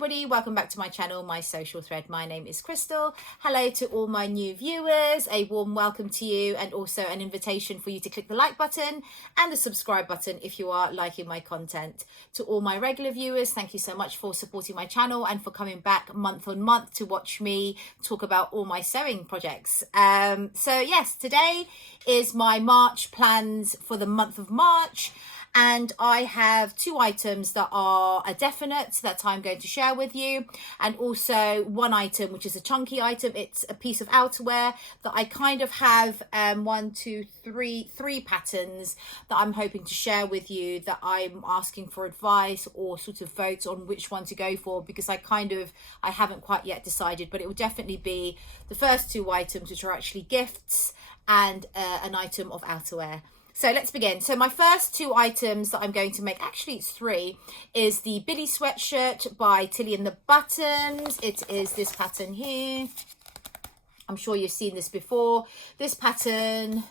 everybody, welcome back to my channel, my social thread. My name is Crystal. Hello to all my new viewers, a warm welcome to you, and also an invitation for you to click the like button and the subscribe button if you are liking my content. To all my regular viewers, thank you so much for supporting my channel and for coming back month on month to watch me talk about all my sewing projects. So yes, today is my March plans for the month of March. And I have two items that are a definite that I'm going to share with you, and also one item which is a chunky item. It's a piece of outerwear that I kind of have three patterns that I'm hoping to share with you, that I'm asking for advice or sort of votes on which one to go for, because I haven't quite yet decided, but it will definitely be the first two items, which are actually gifts, and an item of outerwear. So let's begin. So my first two items that I'm going to make, actually it's three, is the Billy sweatshirt by Tilly and the Buttons. It is this pattern here. I'm sure you've seen this before. This pattern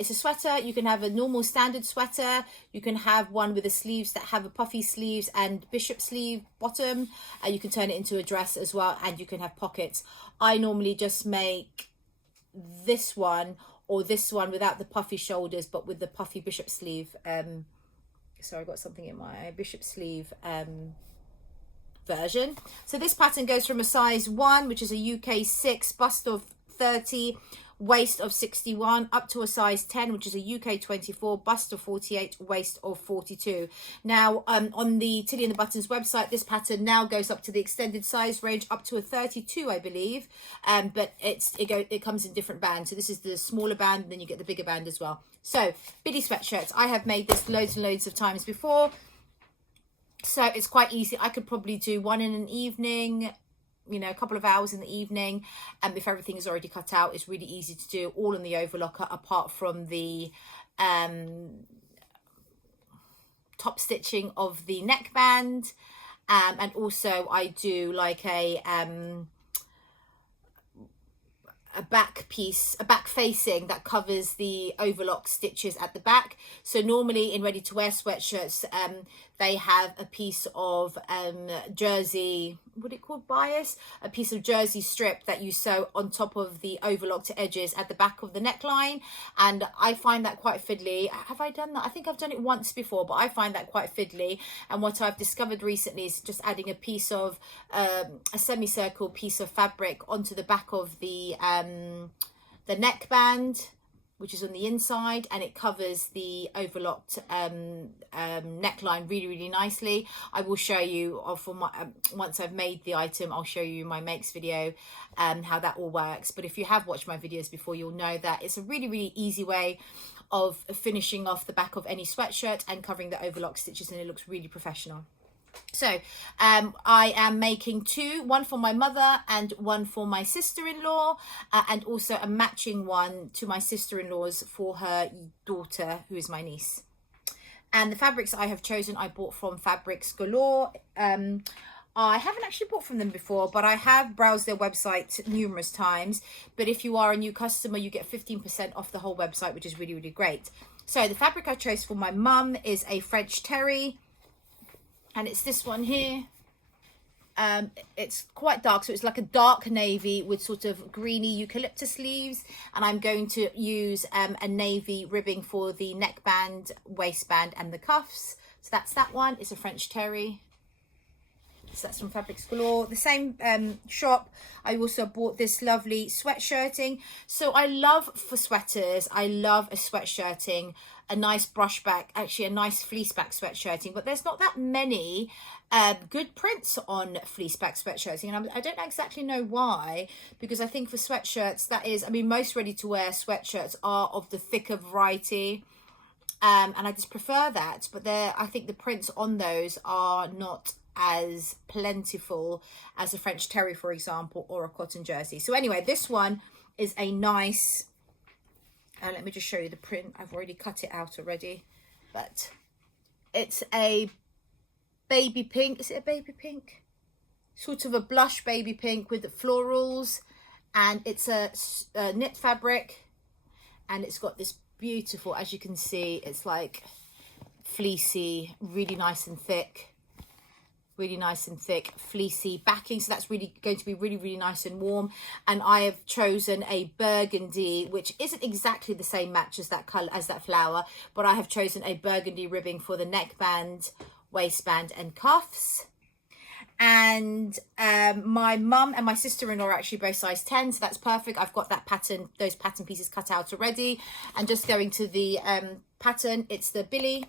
is a sweater. You can have a normal standard sweater. You can have one with the sleeves that have a puffy sleeves and bishop sleeve bottom. You can turn it into a dress as well, and you can have pockets. I normally just make this one, or this one without the puffy shoulders but with the puffy bishop sleeve. Sorry, I got something in my bishop sleeve version. So this pattern goes from a size 1, which is a UK 6, bust of 30, waist of 61, up to a size 10, which is a UK 24, bust of 48, waist of 42. Now on the Tilly and the Buttons website, this pattern now goes up to the extended size range, up to a 32, I believe, but it comes in different bands. So this is the smaller band, and then you get the bigger band as well. So Billy sweatshirts, I have made this loads and loads of times before, so it's quite easy. I could probably do one in an evening, you know, a couple of hours in the evening, and if everything is already cut out, it's really easy to do, all in the overlocker, apart from the top stitching of the neckband, and also I do like a back piece, a back facing that covers the overlock stitches at the back. So normally in ready to wear sweatshirts, they have a piece of jersey, what it called, bias, a piece of jersey strip that you sew on top of the overlocked edges at the back of the neckline, and I find that quite fiddly. Have I done that? I think I've done it once before, but I find that quite fiddly. And what I've discovered recently is just adding a piece of a semicircle piece of fabric onto the back of the neckband, which is on the inside, and it covers the overlocked neckline really nicely. I will show you once I've made the item, I'll show you my makes video how that all works. But if you have watched my videos before, you'll know that it's a really easy way of finishing off the back of any sweatshirt and covering the overlock stitches, and it looks really professional. So I am making two, one for my mother and one for my sister-in-law, and also a matching one to my sister-in-law's for her daughter, who is my niece. And the fabrics I have chosen, I bought from Fabrics Galore. I haven't actually bought from them before, but I have browsed their website numerous times. But if you are a new customer, you get 15% off the whole website, which is really great. So the fabric I chose for my mum is a French terry, and it's this one here. It's quite dark, so it's like a dark navy with sort of greeny eucalyptus leaves, and I'm going to use a navy ribbing for the neckband, waistband, and the cuffs. So that's that one. It's a French terry. So that's from Fabrics Galore. The same shop, I also bought this lovely sweatshirting. So I love, for sweaters, I love a sweatshirting, a nice brushback, actually a nice fleeceback sweatshirting, but there's not that many good prints on fleeceback sweatshirting, and I don't exactly know why, because I think for sweatshirts, that is, I mean, most ready-to-wear sweatshirts are of the thicker variety, and I just prefer that, but I think the prints on those are not as plentiful as a French terry, for example, or a cotton jersey. So anyway, this one is a nice, let me just show you the print. I've already cut it out already, but it's a baby pink. Is it a baby pink? Sort of a blush baby pink with the florals, and it's a knit fabric, and it's got this beautiful, as you can see, it's like fleecy, really nice and thick. really nice and thick fleecy backing, so that's really going to be really nice and warm. And I have chosen a burgundy, which isn't exactly the same match as that color, as that flower, but I have chosen a burgundy ribbing for the neckband, waistband and cuffs. And my mum and my sister-in-law are actually both size 10, so that's perfect. I've got that pattern, those pattern pieces cut out already. And just going to the pattern, it's the Billy.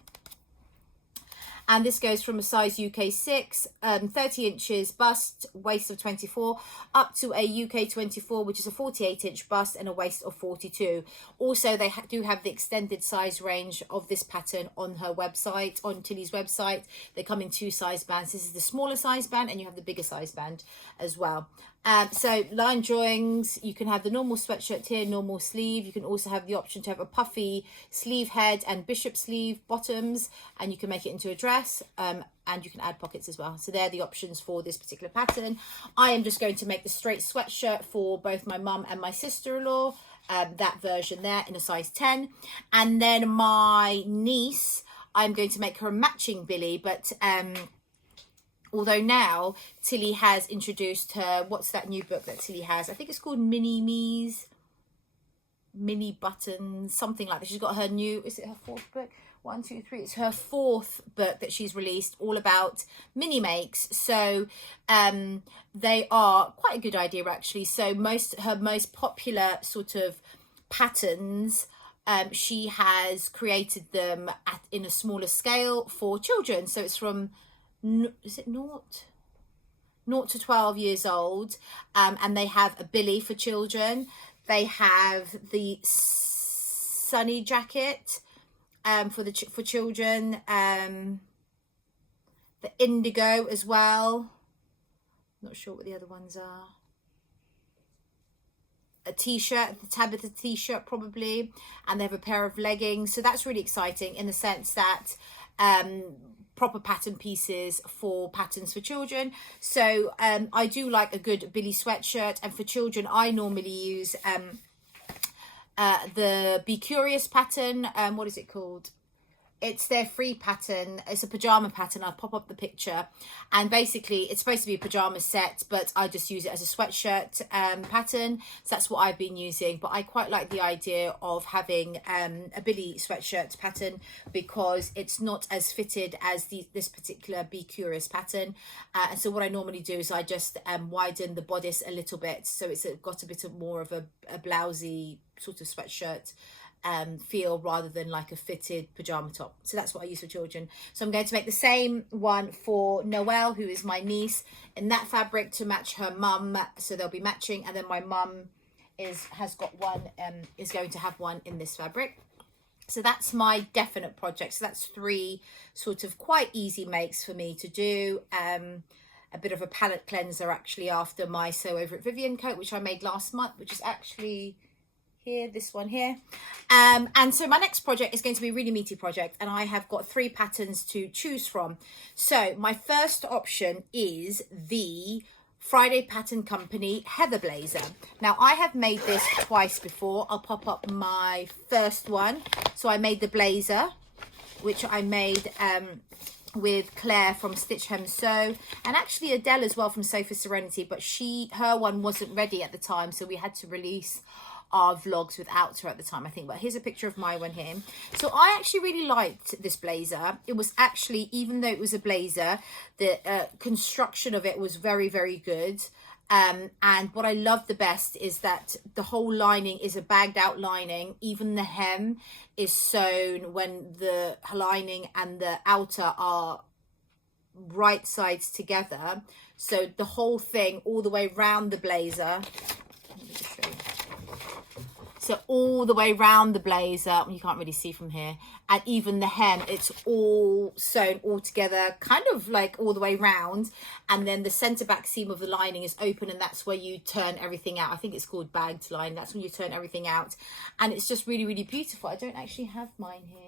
And this goes from a size UK 6, 30 inches bust, waist of 24, up to a UK 24, which is a 48-inch bust and a waist of 42. Also, they do have the extended size range of this pattern on her website, on Tilly's website. They come in 2 size bands. This is the smaller size band, and you have the bigger size band as well. So line drawings, you can have the normal sweatshirt here, normal sleeve. You can also have the option to have a puffy sleeve head and bishop sleeve bottoms, and you can make it into a dress, and you can add pockets as well. So they're the options for this particular pattern. I am just going to make the straight sweatshirt for both my mum and my sister-in-law, that version there in a size 10. And then my niece, I'm going to make her a matching Billy, but although now Tilly has introduced her, what's that new book that Tilly has? I think it's called Mini Me's, Mini Buttons, something like that. She's got her new, is it her 4th book? 1, 2, 3. It's her 4th book that she's released, all about mini makes. So they are quite a good idea, actually. So her most popular sort of patterns, she has created them in a smaller scale for children. So it's from, is it 0 to 12 years old, and they have a Billy for children. They have the sunny jacket for children, the indigo as well. Not sure what the other ones are. A t-shirt, the Tabitha t-shirt probably, and they have a pair of leggings. So that's really exciting in the sense that proper pattern pieces for patterns for children. So I do like a good Billy sweatshirt, and for children I normally use the Be Curious pattern. What is it called? It's their free pattern. It's a pajama pattern. I'll pop up the picture, and basically it's supposed to be a pajama set, but I just use it as a sweatshirt pattern. So that's what I've been using. But I quite like the idea of having a Billy sweatshirt pattern, because it's not as fitted as this particular Be Curious pattern. And so what I normally do is I just widen the bodice a little bit, so it's got a bit of more of a blousey sort of sweatshirt feel, rather than like a fitted pajama top. So that's what I use for children. So I'm going to make the same one for Noelle, who is my niece, in that fabric to match her mum, so they'll be matching. And then my mum has got one, is going to have one in this fabric. So that's my definite project. So that's 3 sort of quite easy makes for me to do. A bit of a palette cleanser actually after my Sew Over It Vivian coat, which I made last month, which is actually here, this one here. And so my next project is going to be a really meaty project, and I have got 3 patterns to choose from. So my first option is the Friday Pattern Company Heather Blazer. Now I have made this twice before. I'll pop up my first one. So I made the blazer, which I made with Claire from Stitch Hem Sew, and actually Adele as well from Sew for Serenity, but her one wasn't ready at the time, so we had to release our vlogs without her at the time, I think. But here's a picture of my one here. So I actually really liked this blazer. It was actually, even though it was a blazer, the construction of it was very good. And what I love the best is that the whole lining is a bagged out lining. Even the hem is sewn when the lining and the outer are right sides together. So the whole thing all the way around the blazer, let me just show you. So all the way around the blazer, you can't really see from here, and even the hem, it's all sewn all together, kind of like all the way round. And then the center back seam of the lining is open, and that's where you turn everything out. I think it's called bagged line. That's when you turn everything out, and it's just really beautiful. I don't actually have mine here.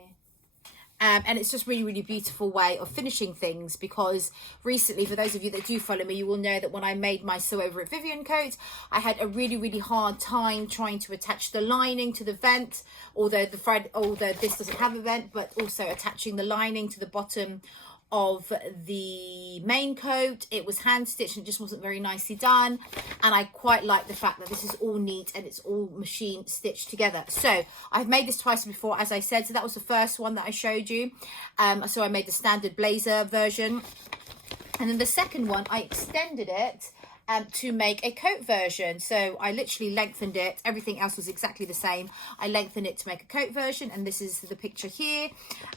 And it's just really beautiful way of finishing things, because recently, for those of you that do follow me, you will know that when I made my Sew Over It Vivian coat, I had a really hard time trying to attach the lining to the vent, although this doesn't have a vent, but also attaching the lining to the bottom of the main coat. It was hand stitched and it just wasn't very nicely done, and I quite like the fact that this is all neat and it's all machine stitched together. So I've made this twice before, as I said. So that was the first one that I showed you. So I made the standard blazer version, and then the second one I extended it to make a coat version. So I literally lengthened it. Everything else was exactly the same. I lengthened it to make a coat version, and this is the picture here.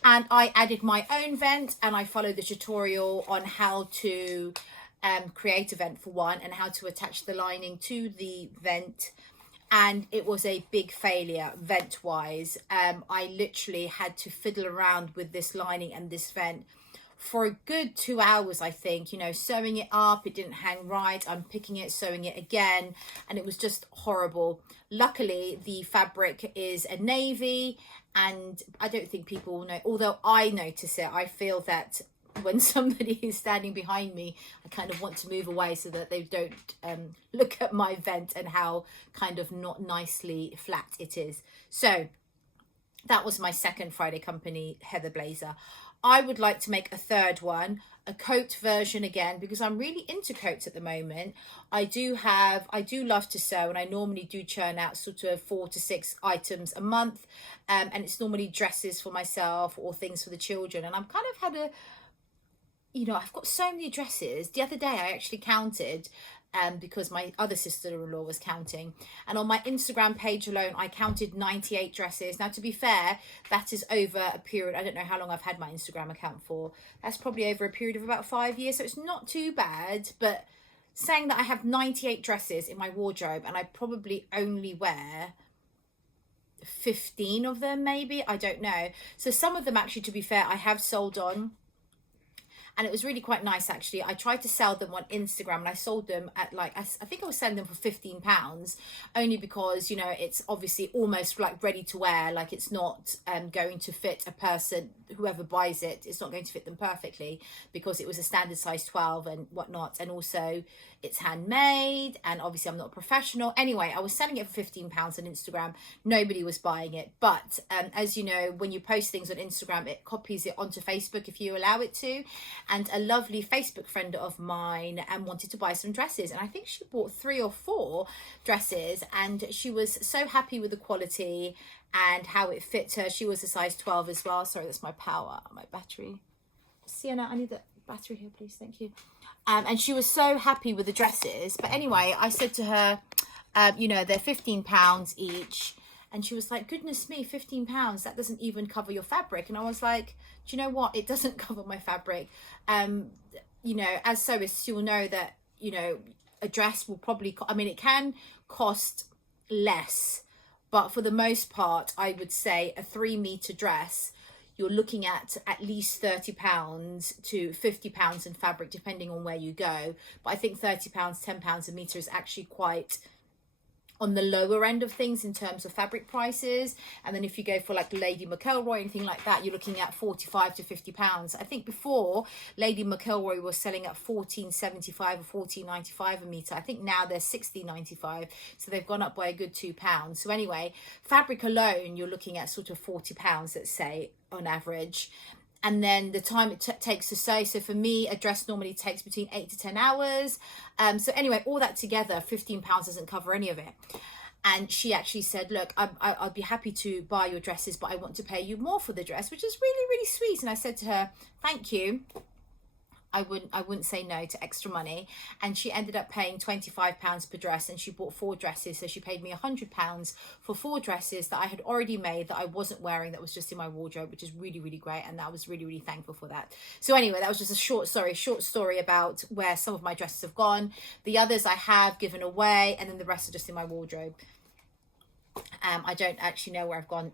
And I added my own vent, and I followed the tutorial on how to create a vent for one, and how to attach the lining to the vent. And it was a big failure vent wise. I literally had to fiddle around with this lining and this vent for a good 2 hours, I think, you know, sewing it up. It didn't hang right. I'm picking it, sewing it again, and it was just horrible. Luckily, the fabric is a navy, and I don't think people will know, although I notice it. I feel that when somebody is standing behind me, I kind of want to move away so that they don't look at my vent and how kind of not nicely flat it is. So that was my second Friday Company heather blazer. I would like to make a third one, a coat version again, because I'm really into coats at the moment. I do love to sew, and I normally do churn out sort of 4 to 6 items a month. And it's normally dresses for myself or things for the children. And I've kind of had I've got so many dresses. The other day I actually counted, because my other sister-in-law was counting, and on my Instagram page alone I counted 98 dresses. Now, to be fair, that is over a period, I don't know how long I've had my Instagram account for. That's probably over a period of about 5 years, so it's not too bad. But saying that I have 98 dresses in my wardrobe, and I probably only wear 15 of them, maybe, I don't know. So some of them, actually, to be fair, I have sold on. And it was really quite nice, actually. I tried to sell them on Instagram, and I sold them at, like, I think I was selling them for £15, only because, you know, it's obviously almost like ready to wear. Like, it's not going to fit a person, whoever buys it, it's not going to fit them perfectly, because it was a standard size 12 and whatnot. And also it's handmade, and obviously I'm not a professional. Anyway, I was selling it for £15 on Instagram. Nobody was buying it. But as you know, when you post things on Instagram, it copies it onto Facebook if you allow it to. And a lovely Facebook friend of mine wanted to buy some dresses, and I think she bought 3 or 4 dresses, and she was so happy with the quality and how it fit her. She was a size 12 as well. Sorry, that's my power, my battery. Sienna, I need the battery here, please. Thank you. And she was so happy with the dresses. But anyway, I said to her, they're £15 each. And she was like, goodness me, £15, that doesn't even cover your fabric. And I was like, do you know what? It doesn't cover my fabric. As sewists, you'll know that, a dress will probably, it can cost less. But for the most part, I would say a 3-meter dress, you're looking at least £30 to £50 in fabric, depending on where you go. But I think £30, £10 a meter is actually quite on the lower end of things in terms of fabric prices. And then if you go for like Lady McElroy, anything like that, you're looking at £45 to £50. I think before, Lady McElroy was selling at £14.75 or £14.95 a meter. I think now they're £16.95, so they've gone up by a good £2. So anyway, fabric alone, you're looking at sort of £40, let's say, on average. And then the time it takes to sew. So for me, a dress normally takes between 8 to 10 hours. So anyway, all that together, £15 doesn't cover any of it. And she actually said, look, I'd be happy to buy your dresses, but I want to pay you more for the dress, which is really, really sweet. And I said to her, thank you. I wouldn't say no to extra money. And she ended up paying £25 per dress, and she bought 4 dresses. So she paid me £100 for 4 dresses that I had already made, that I wasn't wearing, that was just in my wardrobe, which is really, really great. And I was really, really thankful for that. So anyway, that was just a short story about where some of my dresses have gone. The others I have given away, and then the rest are just in my wardrobe. I don't actually know where I've gone.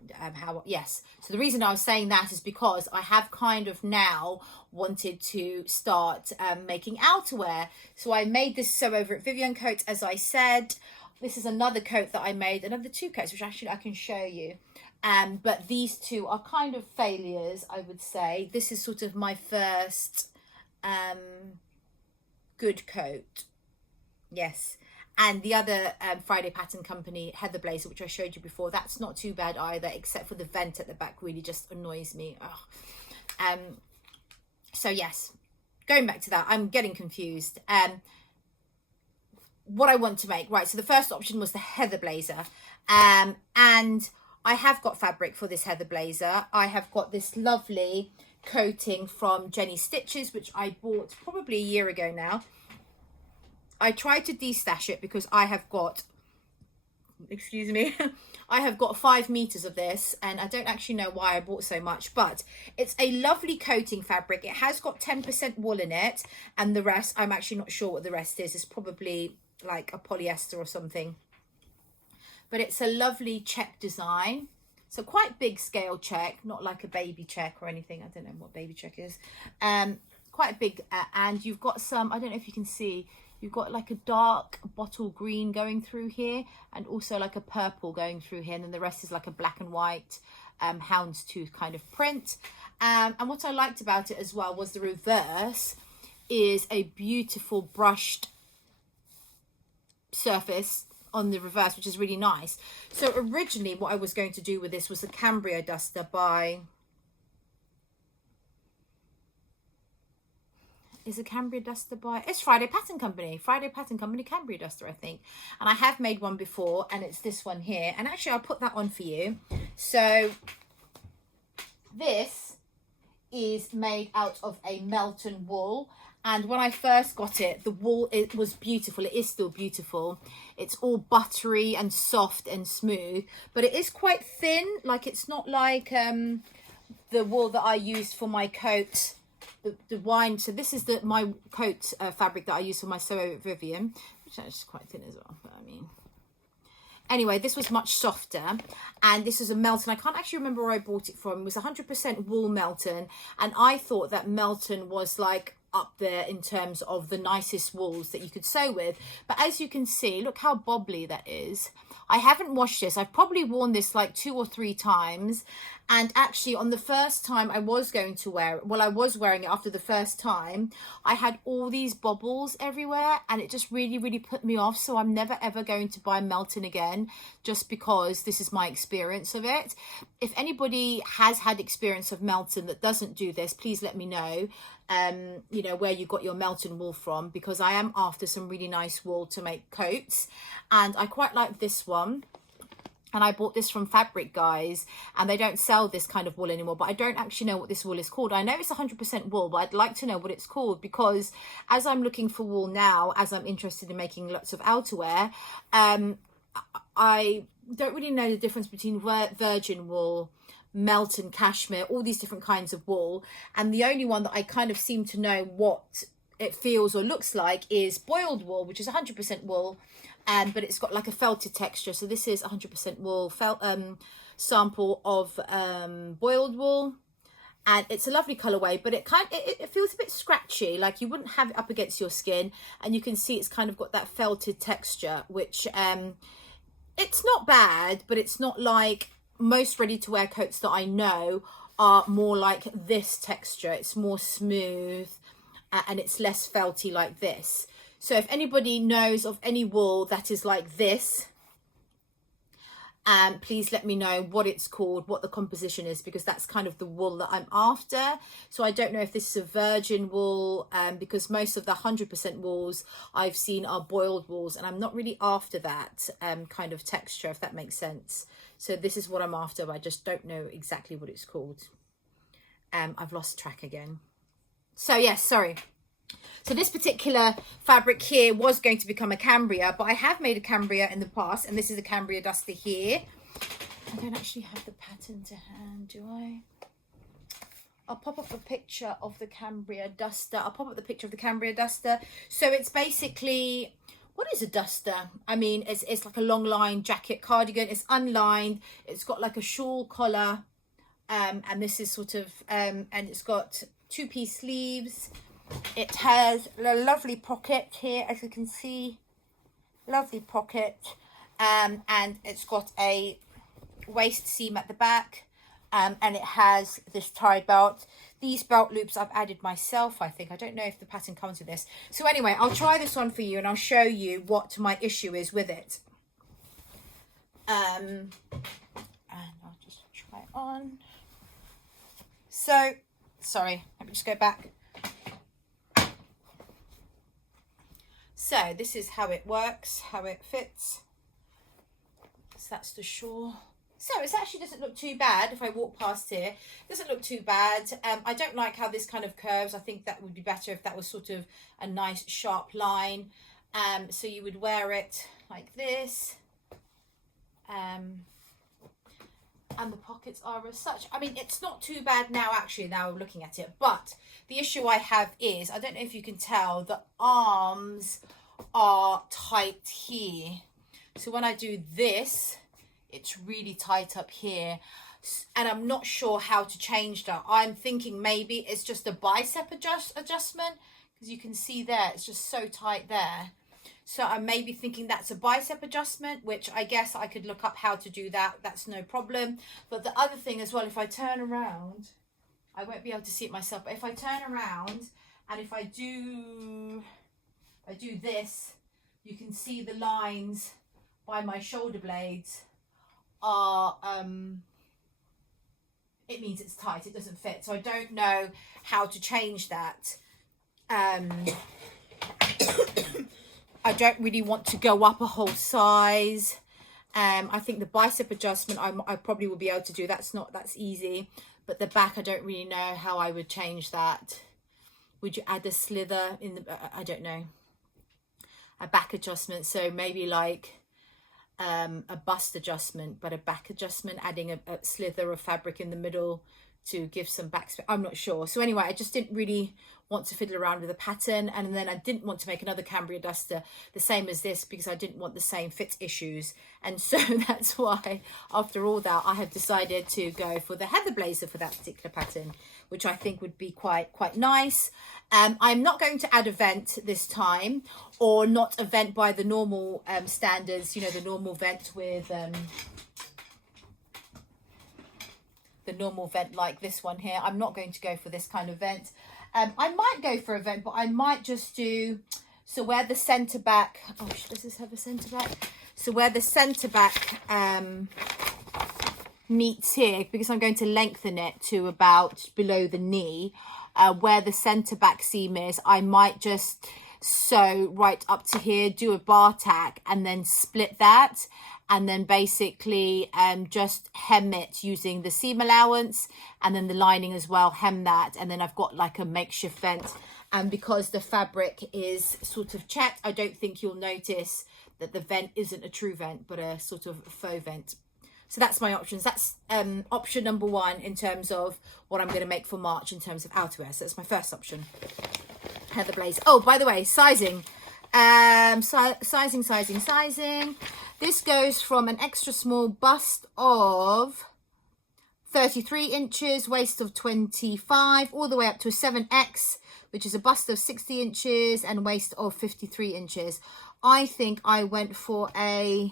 Yes. So the reason I was saying that is because I have kind of now wanted to start making outerwear. So I made this sew over at Vivian Coats, as I said. This is another coat that I made, another 2 coats, which actually I can show you. But these 2 are kind of failures, I would say. This is sort of my first good coat. Yes. And the other Friday Pattern Company heather blazer, which I showed you before, that's not too bad either, except for the vent at the back really just annoys me. So yes, going back to that, I'm getting confused. What I want to make, right, so the first option was the heather blazer, and I have got fabric for this heather blazer. I have got this lovely coating from Jenny Stitches, which I bought probably a year ago now. I tried to destash it because I have got, excuse me, I have got 5 meters of this, and I don't actually know why I bought so much, but it's a lovely coating fabric. It has got 10% wool in it, and the rest, I'm actually not sure what the rest is. It's probably like a polyester or something, but it's a lovely check design. So quite big scale check, not like a baby check or anything. I don't know what baby check is. Quite big, and you've got some, I don't know if you can see, you've got like a dark bottle green going through here, and also like a purple going through here, and then the rest is like a black and white houndstooth kind of print. And what I liked about it as well was the reverse is a beautiful brushed surface on the reverse, which is really nice. So originally what I was going to do with this was the Cambria duster by, is a Cambria duster by, it's Friday Pattern Company Cambria duster, I think. And I have made one before, and it's this one here, and actually I'll put that on for you. So this is made out of a Melton wool, and when I first got it, the wool, it was beautiful. It is still beautiful. It's all buttery and soft and smooth, but it is quite thin. Like, it's not like the wool that I used for my coat, the wine. So this is my coat fabric that I use for my Sew Vivian, which is quite thin as well, but I mean, anyway, this was much softer, and this is a Melton. I can't actually remember where I bought it from. It was 100% wool Melton, and I thought that Melton was like up there in terms of the nicest wools that you could sew with. But as you can see, look how bobbly that is. I haven't washed this. I've probably worn this like 2 or 3 times, and actually on the first time I was going to wear it, well, I was wearing it after the first time, I had all these bobbles everywhere, and it just really put me off. So I'm never ever going to buy Melton again, just because this is my experience of it. If anybody has had experience of Melton that doesn't do this, please let me know, you know, where you got your Melton wool from, because I am after some really nice wool to make coats, and I quite like this one. And I bought this from Fabric Guys, and they don't sell this kind of wool anymore, but I don't actually know what this wool is called. I know it's 100% wool, but I'd like to know what it's called, because as I'm looking for wool now, as I'm interested in making lots of outerwear, I don't really know the difference between virgin wool, Melton, cashmere, all these different kinds of wool, and the only one that I kind of seem to know what it feels or looks like is boiled wool, which is 100% wool, but it's got like a felted texture. So this is 100% wool sample of boiled wool, and it's a lovely colorway, but it feels a bit scratchy, like you wouldn't have it up against your skin, and you can see it's kind of got that felted texture, which it's not bad, but it's not like most ready-to-wear coats that I know are more like this texture. It's more smooth, and it's less felty like this. So if anybody knows of any wool that is like this, please let me know what it's called, what the composition is, because that's kind of the wool that I'm after. So I don't know if this is a virgin wool, because most of the 100% wools I've seen are boiled wools, and I'm not really after that kind of texture, if that makes sense. So this is what I'm after, but I just don't know exactly what it's called. I've lost track again. So yes, sorry. So this particular fabric here was going to become a Cambria, but I have made a Cambria in the past, and this is a Cambria duster here. I don't actually have the pattern to hand, do I? I'll pop up a picture of the Cambria duster. So it's basically, what is a duster? I mean, it's like a long line jacket cardigan. It's unlined. It's got like a shawl collar, and this is sort of, and it's got 2-piece sleeves. It has a lovely pocket here, as you can see, lovely pocket, and it's got a waist seam at the back, and it has this tie belt. These belt loops I've added myself, I think. I don't know if the pattern comes with this. So anyway, I'll try this on for you, and I'll show you what my issue is with it. And I'll just try it on. So, sorry, let me just go back. So this is how it works, how it fits. So that's the shawl. So it actually doesn't look too bad if I walk past here. It doesn't look too bad. I don't like how this kind of curves. I think that would be better if that was sort of a nice sharp line. So you would wear it like this. And the pockets are as such. I mean, it's not too bad now, actually, now looking at it. But the issue I have is, I don't know if you can tell, the arms are tight here. So when I do this, it's really tight up here. And I'm not sure how to change that. I'm thinking maybe it's just a bicep adjustment. Because you can see there, it's just so tight there. So I'm maybe thinking that's a bicep adjustment, which I guess I could look up how to do that. That's no problem. But the other thing as well, if I turn around, I won't be able to see it myself. But if I turn around and if I do this, you can see the lines by my shoulder blades are, it means it's tight. It doesn't fit. So I don't know how to change that. I don't really want to go up a whole size. I think the bicep adjustment I probably will be able to do. That's easy. But the back, I don't really know how I would change that. Would you add a slither in the, I don't know. A back adjustment. So maybe like a bust adjustment, but a back adjustment, adding a slither of fabric in the middle to give some back space. I'm not sure. So anyway, I just didn't really want to fiddle around with a pattern, and then I didn't want to make another Cambria duster the same as this because I didn't want the same fit issues. And so that's why, after all that, I have decided to go for the heather blazer for that particular pattern, which I think would be quite nice. I'm not going to add a vent this time, or not a vent by the normal standards, you know, the normal vent with the normal vent like this one here. I'm not going to go for this kind of vent. I might go for a vent, but I might just do, so where the centre back, oh, does this have a centre back? So where the centre back meets here, because I'm going to lengthen it to about below the knee, where the centre back seam is, I might just sew right up to here, do a bar tack, and then split that, and then basically just hem it using the seam allowance, and then the lining as well, hem that, and then I've got like a makeshift vent. And because the fabric is sort of checked, I don't think you'll notice that the vent isn't a true vent, but a sort of faux vent. So that's my options. That's option number one in terms of what I'm going to make for March in terms of outerwear. So that's my first option. Heather blazer. Oh, by the way, sizing. Sizing. This goes from an extra small bust of 33 inches, waist of 25, all the way up to a 7X, which is a bust of 60 inches and waist of 53 inches. I think I went for a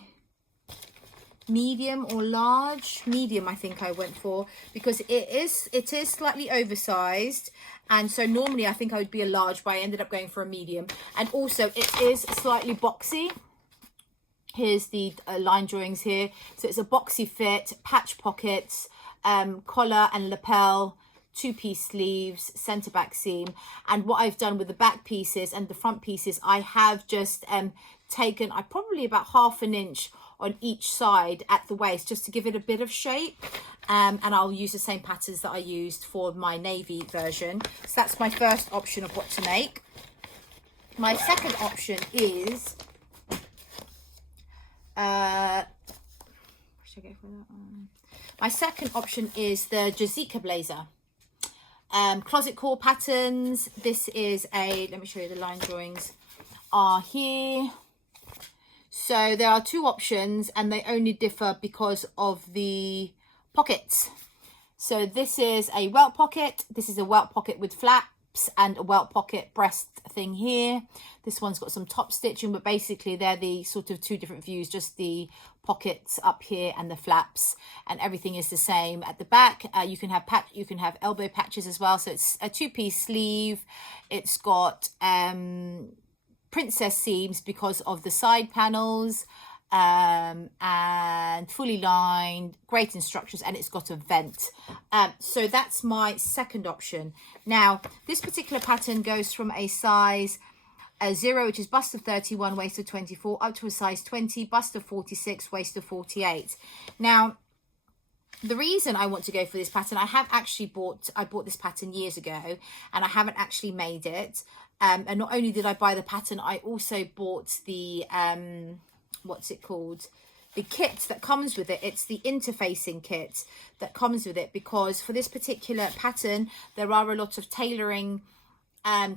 medium or large. Medium, I think I went for, because it is slightly oversized. And so normally I think I would be a large, but I ended up going for a medium. And also it is slightly boxy. Here's the line drawings here. So it's a boxy fit, patch pockets, collar and lapel, two-piece sleeves, centre back seam. And what I've done with the back pieces and the front pieces, I have just taken probably about ½ an inch on each side at the waist, just to give it a bit of shape. And I'll use the same patterns that I used for my navy version. So that's my first option of what to make. My second option is, should I go for that one? My second option is the Jasika blazer. Closet core patterns. This is let me show you the line drawings are here. So there are two options, and they only differ because of the pockets. So this is a welt pocket. This is a welt pocket with flaps and a welt pocket breast thing here. This one's got some top stitching, but basically they're the sort of two different views, just the pockets up here and the flaps, and everything is the same at the back. You can have elbow patches as well. So it's a two-piece sleeve. It's got princess seams because of the side panels, and fully lined, great instructions, and it's got a vent. So that's my second option. Now this particular pattern goes from a size a 0, which is bust of 31, waist of 24, up to a size 20, bust of 46, waist of 48. Now, the reason I want to go for this pattern, I bought this pattern years ago, and I haven't actually made it. And not only did I buy the pattern, I also bought the, what's it called? The kit that comes with it. It's the interfacing kit that comes with it, because for this particular pattern, there are a lot of tailoring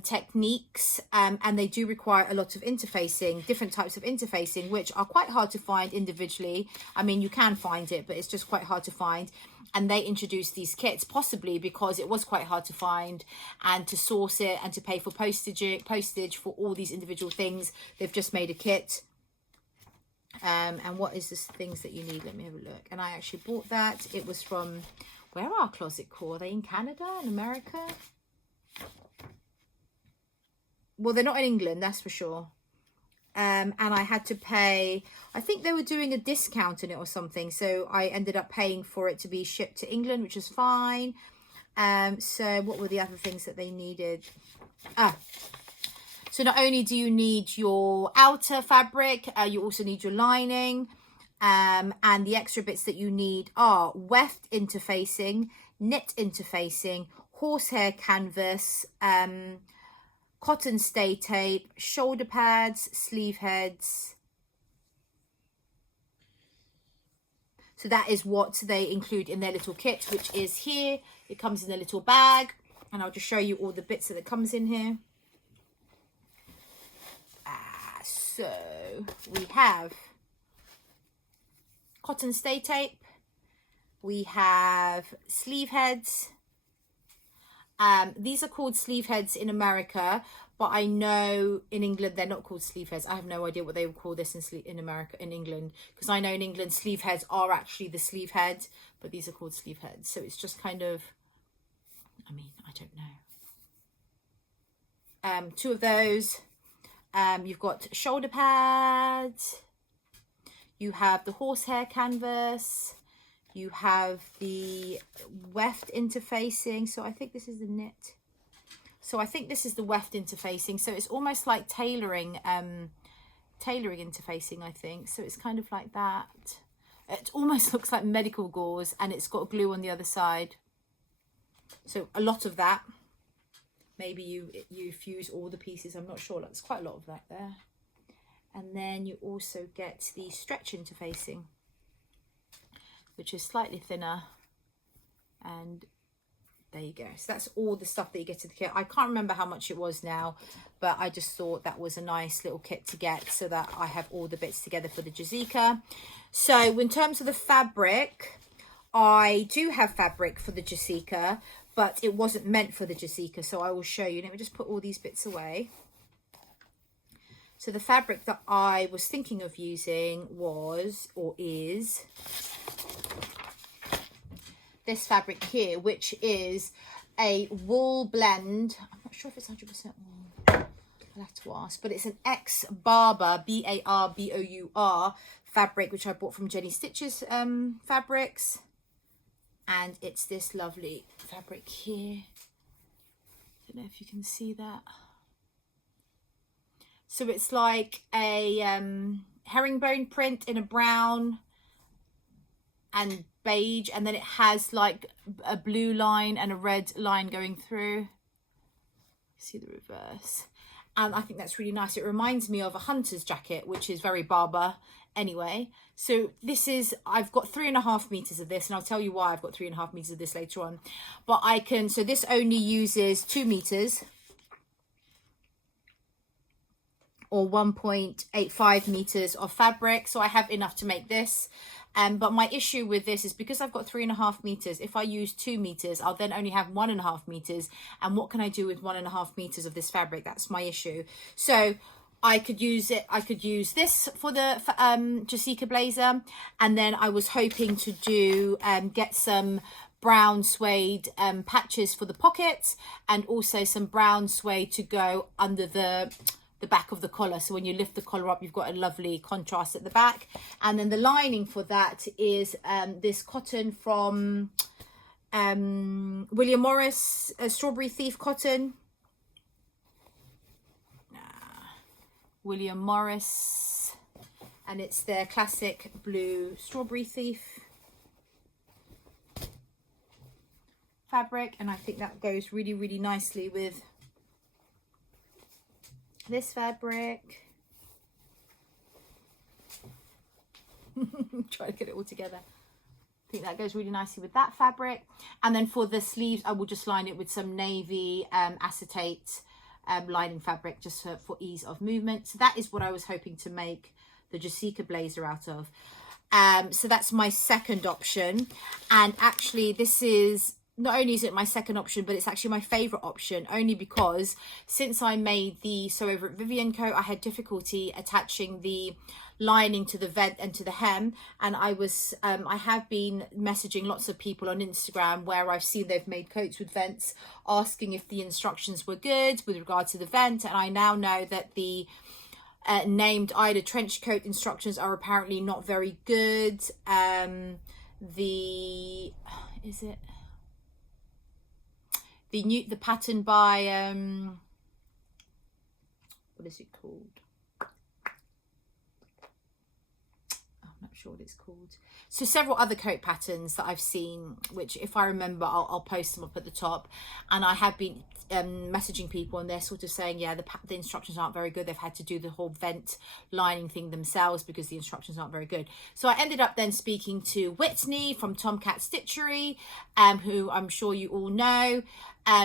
techniques, and they do require a lot of interfacing, different types of interfacing, which are quite hard to find individually. I mean, you can find it, but it's just quite hard to find. And they introduced these kits possibly because it was quite hard to find and to source it and to pay for postage for all these individual things. They've just made a kit. And what is this things that you need? Let me have a look. And I actually bought that. It was from, where are Closet Core? Are they in Canada, in America? Well, they're not in England, that's for sure. And I had to pay, I think they were doing a discount on it or something. So I ended up paying for it to be shipped to England, which is fine. So what were the other things that they needed? So not only do you need your outer fabric, you also need your lining. And the extra bits that you need are weft interfacing, knit interfacing, horsehair canvas, cotton stay tape, shoulder pads, sleeve heads. So that is what they include in their little kit, which is here. It comes in a little bag, and I'll just show you all the bits that it comes in here. So we have cotton stay tape, we have sleeve heads. These are called sleeve heads in America, but I know in England they're not called sleeve heads. I have no idea what they would call this in America, in England, because I know in England sleeve heads are actually the sleeve head, but these are called sleeve heads. So it's just kind of, I mean, I don't know. 2 of those. You've got shoulder pads. You have the horsehair canvas. You have the weft interfacing. So I think this is the knit. So I think this is the weft interfacing. So it's almost like tailoring interfacing, I think. So it's kind of like that. It almost looks like medical gauze, and it's got glue on the other side. So a lot of that. Maybe you fuse all the pieces. I'm not sure. There's quite a lot of that there. And then you also get the stretch interfacing, which is slightly thinner. And there you go. So that's all the stuff that you get in the kit. I can't remember how much it was now, but I just thought that was a nice little kit to get so that I have all the bits together for the Jasika. So in terms of the fabric, I do have fabric for the Jasika, but it wasn't meant for the Jasika. So I will show you. Let me just put all these bits away. So the fabric that I was thinking of using was, or is, this fabric here, which is a wool blend. I'm not sure if it's 100% wool. I'll have to ask, but it's an ex-Barbour, B-A-R-B-O-U-R fabric, which I bought from Jenny Stitches Fabrics. And it's this lovely fabric here. Don't know if you can see that. So it's like a herringbone print in a brown and beige, and then it has like a blue line and a red line going through. See the reverse. And I think that's really nice. It reminds me of a hunter's jacket, which is very Barbour anyway. So this is, I've got 3.5 meters of this, and I'll tell you why I've got 3.5 meters of this later on. But I can, so this only uses 2 meters or 1.85 meters of fabric. So I have enough to make this. But my issue with this is because I've got 3.5 meters, if I use 2 meters, I'll then only have 1.5 meters. And what can I do with 1.5 meters of this fabric? That's my issue. So I could use it. I could use this for the Jasika blazer. And then I was hoping to do, get some brown suede patches for the pockets, and also some brown suede to go under the back of the collar. So when you lift the collar up, you've got a lovely contrast at the back. And then the lining for that is this cotton from William Morris, Strawberry Thief cotton. William Morris, and it's their classic blue Strawberry Thief fabric, and I think that goes really, really nicely with this fabric. Try to get it all together. I think that goes really nicely with that fabric. And then for the sleeves, I will just line it with some navy acetate lining fabric, just for ease of movement. So that is what I was hoping to make the Jasika blazer out of. So that's my second option. And actually this is, not only is it my second option, but it's actually my favorite option, only because since I made the Sew Over It Vivian coat, I had difficulty attaching the lining to the vent and to the hem. And I have been messaging lots of people on Instagram where I've seen they've made coats with vents, asking if the instructions were good with regard to the vent. And I now know that the named Ida trench coat instructions are apparently not very good. The pattern by what is it called? I'm not sure what it's called. So several other coat patterns that I've seen, which if I remember, I'll post them up at the top. And I have been messaging people, and they're sort of saying, yeah, the instructions aren't very good. They've had to do the whole vent lining thing themselves because the instructions aren't very good. So I ended up then speaking to Whitney from Tomcat Stitchery, who I'm sure you all know.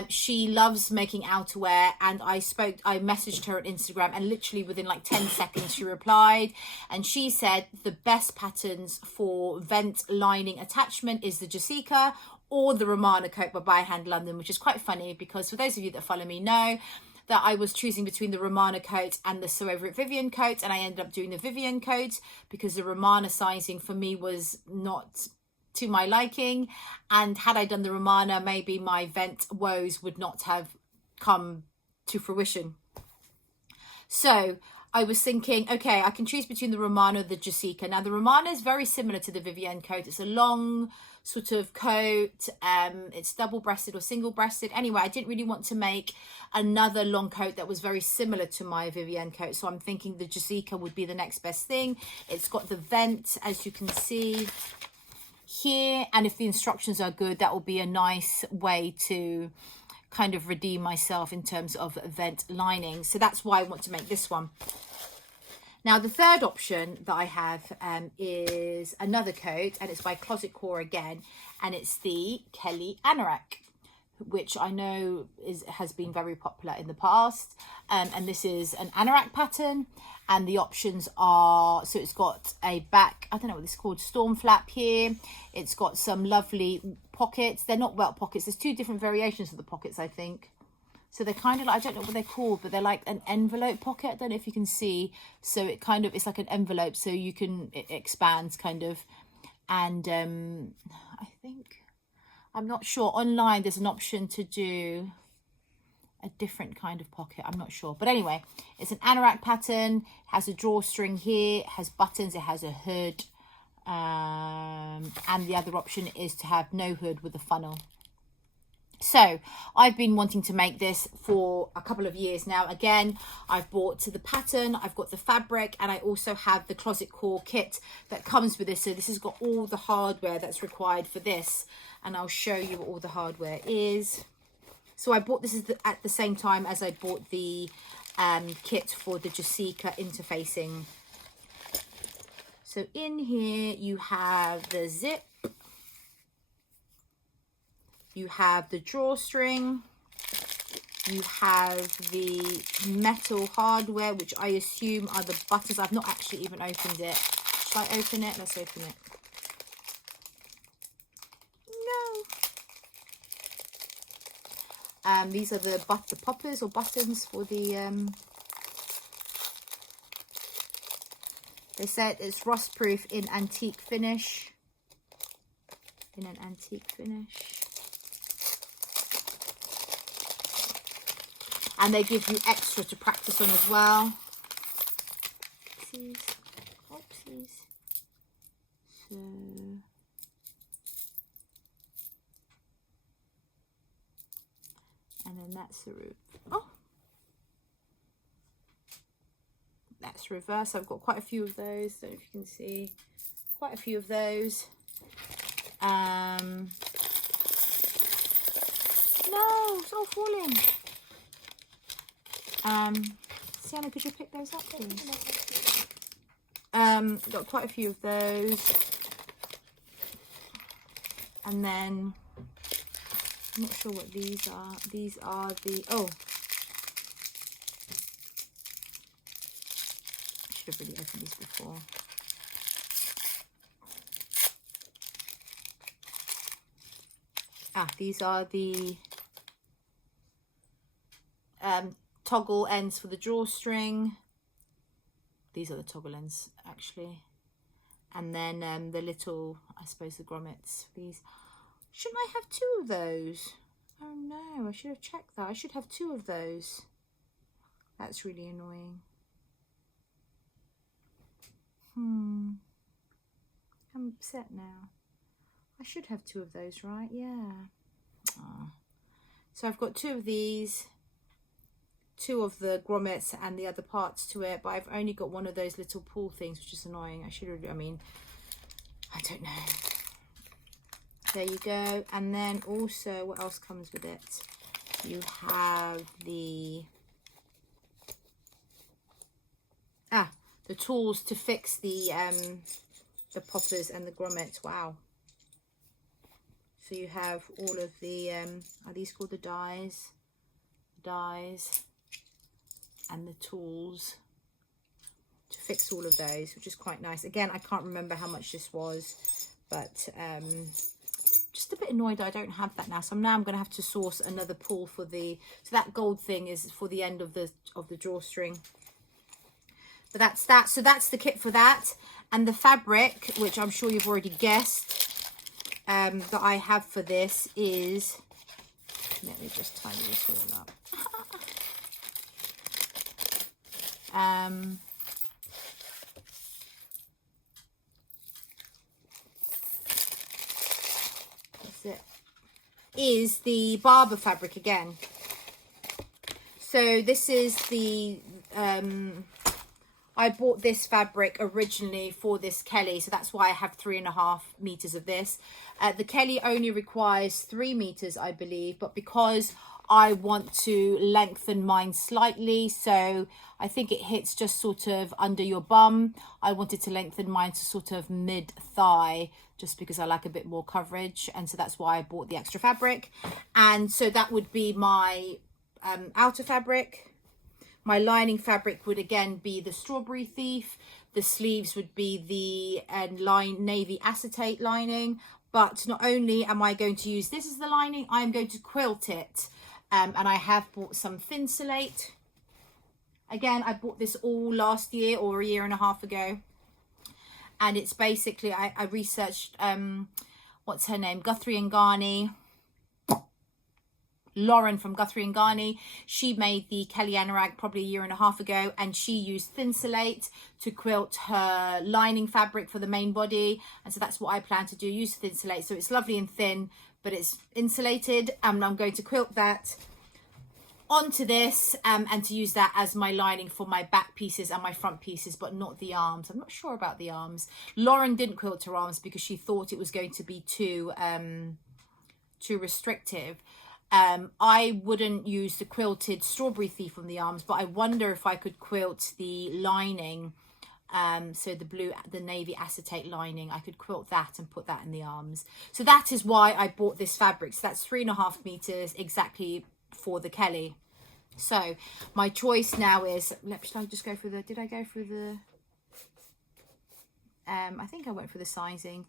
She loves making outerwear, and I messaged her on Instagram, and literally within like 10 seconds she replied, and she said the best patterns for vent lining attachment is the Jasika or the Romana coat by Hand London, which is quite funny because for those of you that follow me know that I was choosing between the Romana coat and the Sew Over It Vivian coat, and I ended up doing the Vivian coat because the Romana sizing for me was not to my liking, and had I done the Romana, maybe my vent woes would not have come to fruition. So I was thinking, okay, I can choose between the Romana and the Jasika. Now the Romana is very similar to the Vivienne coat. It's a long sort of coat. It's double-breasted or single-breasted. Anyway, I didn't really want to make another long coat that was very similar to my Vivienne coat. So I'm thinking the Jasika would be the next best thing. It's got the vent, as you can see here, and if the instructions are good, that will be a nice way to kind of redeem myself in terms of vent lining. So that's why I want to make this one. Now the third option that I have is another coat, and it's by Closet Core again, and it's the Kelly Anorak, which I know has been very popular in the past, and this is an anorak pattern, and the options are, so it's got a back, I don't know what this is called, storm flap here. It's got some lovely pockets. They're not welt pockets. There's two different variations of the pockets, I think. So they're kind of like, I don't know what they're called, but they're like an envelope pocket. I don't know if you can see. So it kind of, it's like an envelope, so you can, it expands kind of. And I think, I'm not sure, online there's an option to do a different kind of pocket. I'm not sure, but anyway, it's an anorak pattern, has a drawstring here, it has buttons, it has a hood, and the other option is to have no hood with a funnel. So I've been wanting to make this for a couple of years now. Again, I've bought the pattern, I've got the fabric, and I also have the Closet Core kit that comes with this. So this has got all the hardware that's required for this, and I'll show you what all the hardware is. So I bought this at the same time as I bought the kit for the Jasika interfacing. So in here you have the zip, you have the drawstring, you have the metal hardware, which I assume are the buttons. I've not actually even opened it. Should I open it? Let's open it. No. These are the poppers or buttons for the, they said it's rust proof in antique finish. In an antique finish. And they give you extra to practice on as well. Oopsies. Oopsies. So, and then that's the roof. Oh, to reverse. I've got quite a few of those. Don't know if you can see. Quite a few of those. No, it's all falling. Sienna, could you pick those up, please? Got quite a few of those. And then, I'm not sure what these are. These are the, oh. I should have really opened these before. These are the toggle ends for the drawstring. These are the toggle ends, actually. And then the little, I suppose, the grommets. These. Shouldn't I have 2 of those? Oh no, I should have checked that. I should have 2 of those. That's really annoying. I'm upset now. I should have 2 of those, right? Yeah. Oh. So I've got 2 of these, 2 of the grommets and the other parts to it, but I've only got 1 of those little pull things, which is annoying. I should have, I mean, I don't know. There you go. And then also, what else comes with it? You have the tools to fix the poppers and the grommets. Wow. So you have all of the, are these called the dies? Dies and the tools to fix all of those, which is quite nice. Again, I can't remember how much this was, but just a bit annoyed that I don't have that now. So now I'm going to have to source another pull for the, so that gold thing is for the end of the drawstring. But that's that. So that's the kit for that. And the fabric, which I'm sure you've already guessed, that I have for this is, let me just tidy this all up. That's it. Is the Barber fabric again. So this is the I bought this fabric originally for this Kelly, so that's why I have 3.5 meters of this. The Kelly only requires 3 meters, I believe, but because I want to lengthen mine slightly, so I think it hits just sort of under your bum. I wanted to lengthen mine to sort of mid-thigh, just because I like a bit more coverage, and so that's why I bought the extra fabric. And so that would be my outer fabric. My lining fabric would again be the Strawberry Thief. The sleeves would be the navy acetate lining. But not only am I going to use this as the lining, I'm going to quilt it. And I have bought some Thinsulate. Again, I bought this all last year or 1.5 years ago. And it's basically, I researched, what's her name? Guthrie and Garney. Lauren from Guthrie and Garney. She made the Kelly Anorak probably 1.5 years ago, and she used Thinsulate to quilt her lining fabric for the main body. And so that's what I plan to do, use Thinsulate. So it's lovely and thin, but it's insulated, and I'm going to quilt that onto this and to use that as my lining for my back pieces and my front pieces, but not the arms. I'm not sure about the arms. Lauren didn't quilt her arms because she thought it was going to be too restrictive. I wouldn't use the quilted Strawberry Thief on the arms, but I wonder if I could quilt the lining, so the navy acetate lining, I could quilt that and put that in the arms. So that is why I bought this fabric. So that's 3.5 meters exactly for the Kelly. So my choice now is, should I just go for the, did I go for the, I think I went for the sizing,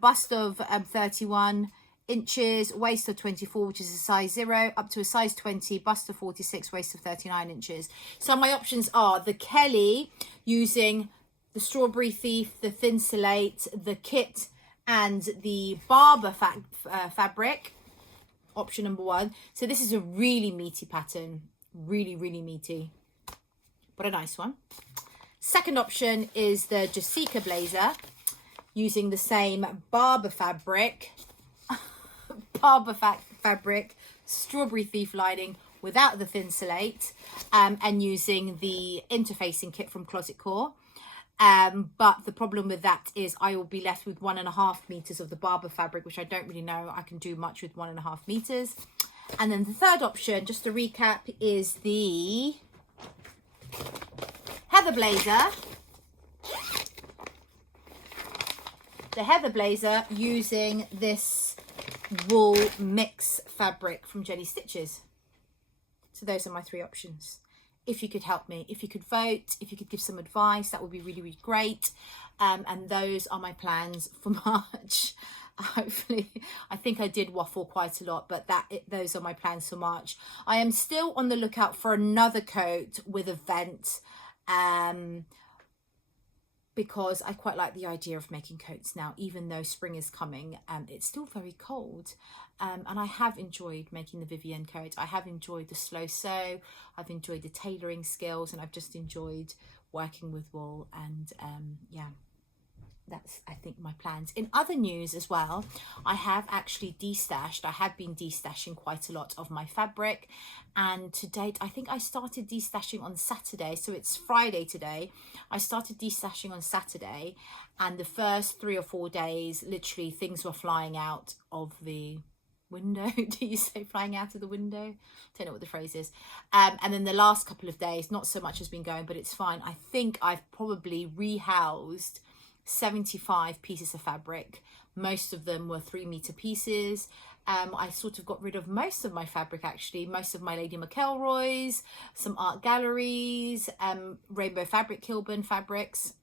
bust of 31 inches, waist of 24, which is a size 0, up to a size 20, bust of 46, waist of 39 inches. So my options are the Kelly using the Strawberry Thief, the Thinsulate, the kit, and the Barber fabric, option number 1. So this is a really meaty pattern, really meaty, but a nice one. Second option is the Jasika blazer using the same Barber fabric, Strawberry Thief lining without the thin slate, and using the interfacing kit from Closet Core. But the problem with that is I will be left with 1.5 meters of the Barber fabric, which I don't really know I can do much with 1.5 meters. And then the third option, just to recap, is the Heather Blazer. The Heather Blazer using this wool mix fabric from Jelly Stitches. So those are my 3 options. If you could help me, if you could vote, if you could give some advice, that would be really, really great. And those are my plans for March. Hopefully, I think I did waffle quite a lot, but those are my plans for March. I am still on the lookout for another coat with a vent, because I quite like the idea of making coats now, even though spring is coming. It's still very cold, and I have enjoyed making the Vivienne coat. I have enjoyed the slow sew, I've enjoyed the tailoring skills, and I've just enjoyed working with wool. And yeah, that's, I think, my plans. In other news as well, I have actually destashed. I have been destashing quite a lot of my fabric, and to date, I think I started destashing on Saturday, so it's Friday today. I started destashing on Saturday, and the first 3 or 4 days, literally things were flying out of the window. Do you say flying out of the window? Don't know what the phrase is. And then the last couple of days, not so much has been going, but it's fine. I think I've probably rehoused 75 pieces of fabric. Most of them were 3-meter pieces. I sort of got rid of most of my fabric, actually, most of my Lady McElroy's, some art galleries, Rainbow Fabric Kilburn fabrics,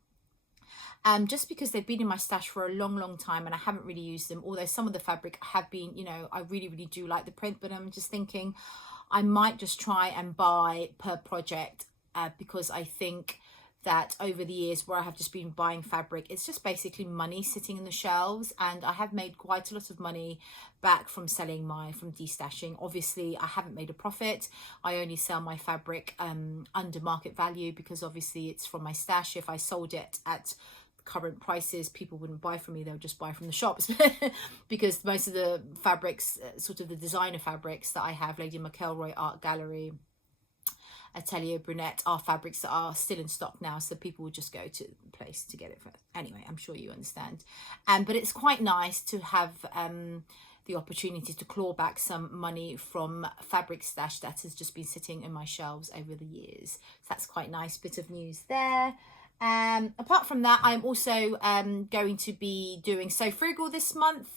just because they've been in my stash for a long time and I haven't really used them. Although some of the fabric have been, you know, I really do like the print, but I'm just thinking I might just try and buy per project, because I think that over the years where I have just been buying fabric, it's just basically money sitting in the shelves, and I have made quite a lot of money back from selling from destashing. Obviously, I haven't made a profit. I only sell my fabric under market value, because obviously it's from my stash. If I sold it at current prices, people wouldn't buy from me, they'll just buy from the shops because most of the fabrics, sort of the designer fabrics that I have, Lady McElroy, Art Gallery, Atelier Brunette, are fabrics that are still in stock now, so people would just go to the place to get it first. Anyway, I'm sure you understand. But it's quite nice to have the opportunity to claw back some money from fabric stash that has just been sitting in my shelves over the years. So that's quite nice bit of news there. Apart from that, I'm also going to be doing So Frugal this month.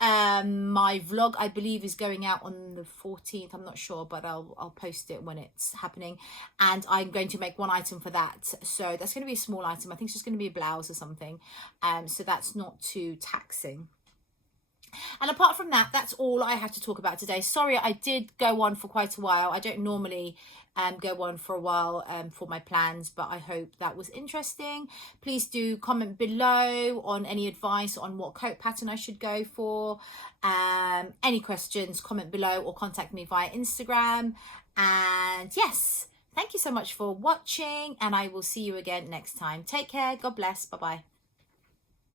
My vlog, I believe, is going out on the 14th. I'm not sure, but I'll post it when it's happening. And I'm going to make one item for that. So that's going to be a small item. I think it's just going to be a blouse or something. So that's not too taxing. And apart from that, that's all I have to talk about today. Sorry, I did go on for quite a while. I don't normally go on for a while for my plans, but I hope that was interesting. Please do comment below on any advice on what coat pattern I should go for. Any questions, comment below or contact me via Instagram. And yes, thank you so much for watching, and I will see you again next time. Take care. God bless. Bye-bye.